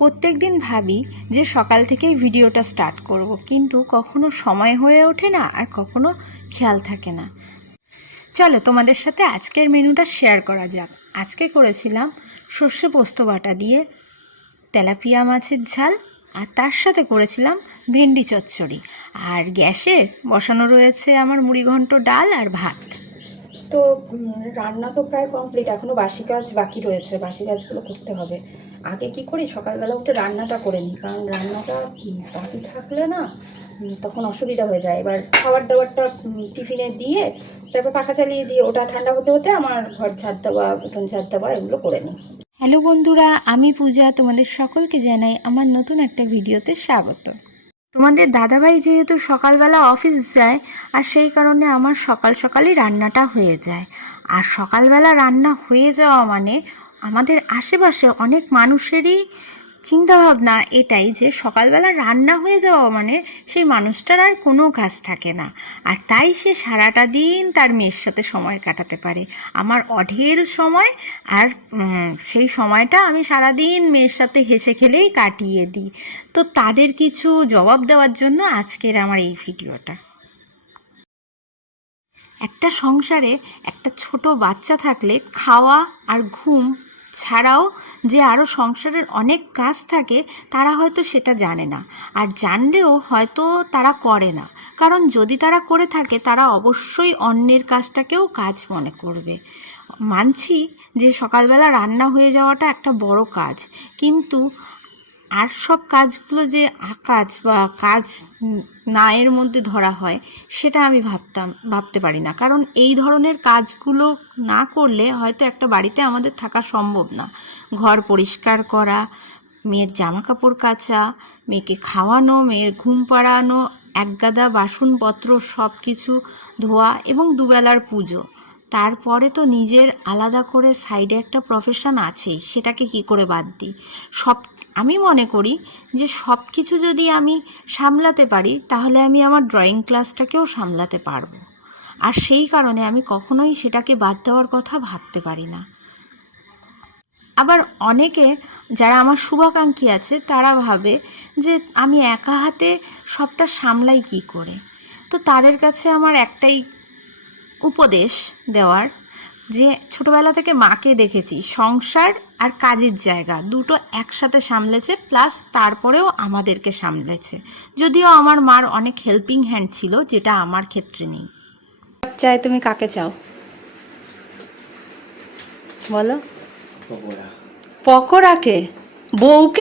প্রত্যেক দিন ভাবি যে সকাল থেকেই ভিডিওটা স্টার্ট করব, কিন্তু কখনো সময় হয়ে ওঠে না আর কখনো খেয়াল থাকে না। চলো তোমাদের সাথে আজকের মেনুটা শেয়ার করা যাক। আজকে করেছিলাম সর্ষে পোস্ত বাটা দিয়ে তেলাপিয়া মাছের ঝাল, আর তার সাথে করেছিলাম ভেন্ডি চচ্চড়ি, আর গ্যাসে বসানো রয়েছে আমার মুড়িঘণ্ট ডাল আর ভাত। তো রান্না তো প্রায় কমপ্লিট, এখনো বাসি কাজ বাকি রয়েছে, বাসি কাজগুলো করতে হবে। আগে কি করি, সকালবেলা উঠে রান্নাটা করে নিই, কারণ রান্নাটা বাকি থাকলে না তখন অসুবিধা হয়ে যায়। এবার খাবার দাবারটা টিফিনে দিয়ে তারপর পাখা চালিয়ে দিয়ে ওটা ঠান্ডা হতে হতে আমার ঘর ঝাড় দেওয়া, উঠোন ঝাড় দেওয়া এগুলো করে নিই। হ্যালো বন্ধুরা, আমি পূজা, তোমাদের সকলকে জানাই আমার নতুন একটা ভিডিওতে স্বাগত। তোমাদের দাদাভাই যেহেতু সকালবেলা অফিস যায়, আর সেই কারণে আমার সকাল সকালই রান্নাটা হয়ে যায়। আর সকালবেলা রান্না হয়ে যাওয়া মানে আমাদের আশেপাশে অনেক মানুষেরই চিন্তাভাবনা এটাই যে সকালবেলা রান্না হয়ে যাওয়া মানে সেই মানুষটার আর কোনো কাজ থাকে না, আর তাই সে সারাটা দিন তার মেয়ের সাথে সময় কাটাতে পারে। আমার অঢেল সময়, আর সেই সময়টা আমি সারাদিন মেয়ের সাথে হেসে খেলেই কাটিয়ে দিই। তো তাদের কিছু জবাব দেওয়ার জন্য আজকের আমার এই ভিডিওটা। একটা সংসারে একটা ছোট বাচ্চা থাকলে খাওয়া আর ঘুম ছাড়াও যে আরও সংসারের অনেক কাজ থাকে, তারা হয়তো সেটা জানে না, আর জানলেও হয়তো তারা করে না। কারণ যদি তারা করে থাকে, তারা অবশ্যই অন্যের কাজটাকেও কাজ মনে করবে। মানছি যে সকালবেলা রান্না হয়ে যাওয়াটা একটা বড় কাজ, কিন্তু আর সব কাজগুলো যে আকাজ বা কাজ না এর মধ্যে ধরা হয়, সেটা আমি ভাবতে পারি না। কারণ এই ধরনের কাজগুলো না করলে হয়তো একটা বাড়িতে আমাদের থাকা সম্ভব না। ঘর পরিষ্কার করা, মেয়ের জামা কাপড় কাচা, মেয়েকে খাওয়ানো, মেয়ের ঘুম পাড়ানো, একগাদা বাসনপত্র সব কিছু ধোয়া এবং দুবেলার পুজো। তারপরে তো নিজের আলাদা করে সাইডে একটা প্রফেশন আছেই, সেটাকে কি করে বাদ দিই? আমি মনে করি যে সব কিছু যদি আমি সামলাতে পারি, তাহলে আমি আমার ড্রয়িং ক্লাসটাকেও সামলাতে পারবো। আর সেই কারণে আমি কখনোই সেটাকে বাদ দেওয়ার কথা ভাবতে পারি না। আবার অনেকে যারা আমার শুভাকাঙ্ক্ষী আছে, তারা ভাবে যে আমি একা হাতে সবটা সামলাই কি করে। তো তাদের কাছে আমার একটাই উপদেশ দেওয়ার, যে ছোটবেলা থেকে মাকে দেখেছি সংসার আর কাজের জায়গা দুটো একসাথে সামলেছে, প্লাস তারপরেও আমাদেরকে সামলেছে। যদিও আমার মার অনেক হেল্পিং হ্যান্ড ছিল, যেটা আমার ক্ষেত্রে নেই। চাই তুমি কাকে চাও বলো? পকোড়াকে? বউকে?